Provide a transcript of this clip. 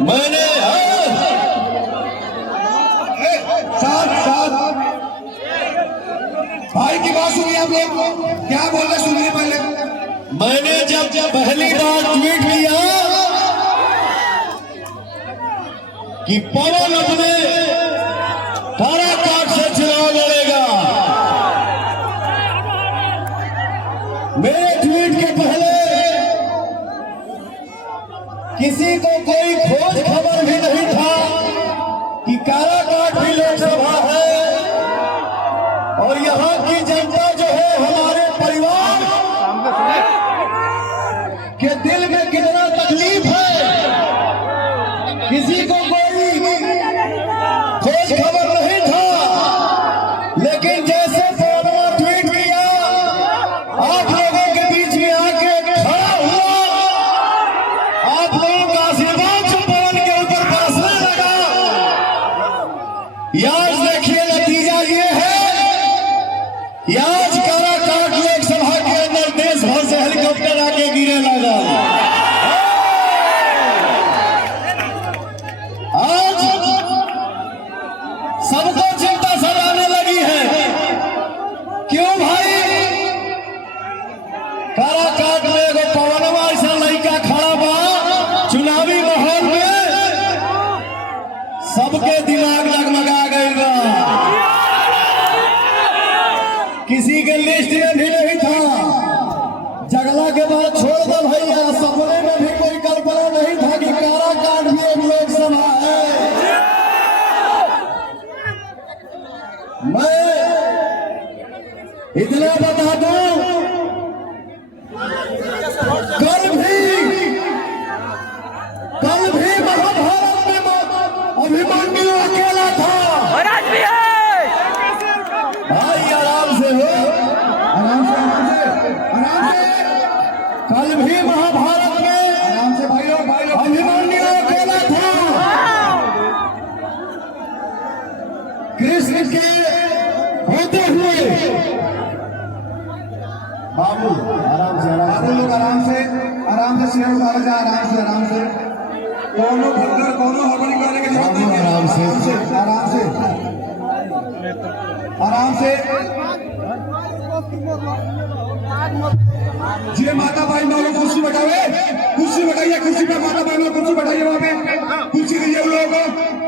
मैंने साथ भाई की बात सुनिए, आप लोग क्या बोल रहे सुनिए पहले। मैंने जब पहली बार ट्वीट किया कि पवन अपने काराकाट से चुनाव लड़ेगा, मेरे ट्वीट के पहले किसी को कोई खोज खबर भी नहीं था कि काराकाट भी लोकसभा है और यहाँ की जनता जो है हमारे परिवार के दिल में कितना तकलीफ है, किसी को कोई खोज खबर नहीं था। लेकिन जैसे पवनवा ट्वीट किया, आप लोगों के बीच में आके खड़ा हुआ, आप लोगों का आशीर्वाद जो पवन के ऊपर बरसने लगा। आज देखिए नतीजा ये है कि आज काराकाट लोकसभा के अंदर देश भर से हेलीकॉप्टर आके गिरे लगा। आज सबको चिंता सताने लगी है। क्यों भाई? काराकाट में एगो पवनवा ऐसा लड़का खड़ा बा, चुनावी माहौल में सबके दिमाग डगमगा गई बा। किसी के लिस्ट में भी नहीं था। जगला के बाद छोड़ दो भैया, सपने में भी कोई कल्पना नहीं था कि काराकाट भी एक लोकसभा है। मैं इतना बता दूं, कल भी महाभारत में अभिमन्यु अकेला था। भाई आराम से हो, आराम से कल भी महाभारत में आराम से भाई लोग अभिमन्यु अकेला था। कृष्ण के होते हुए बाबू आराम से लोग आराम से शेर उतारा जाए, आराम से कोनो भगदड़ कोनो हड़बड़ी करने की जरूरत नहीं है। आराम से जी माता भाई लोग कुर्सी बैठाइए, कुर्सी पे माता भाई लोग कुर्सी बैठाइए, वहाँ पे कुर्सी दीजिए लोगों को।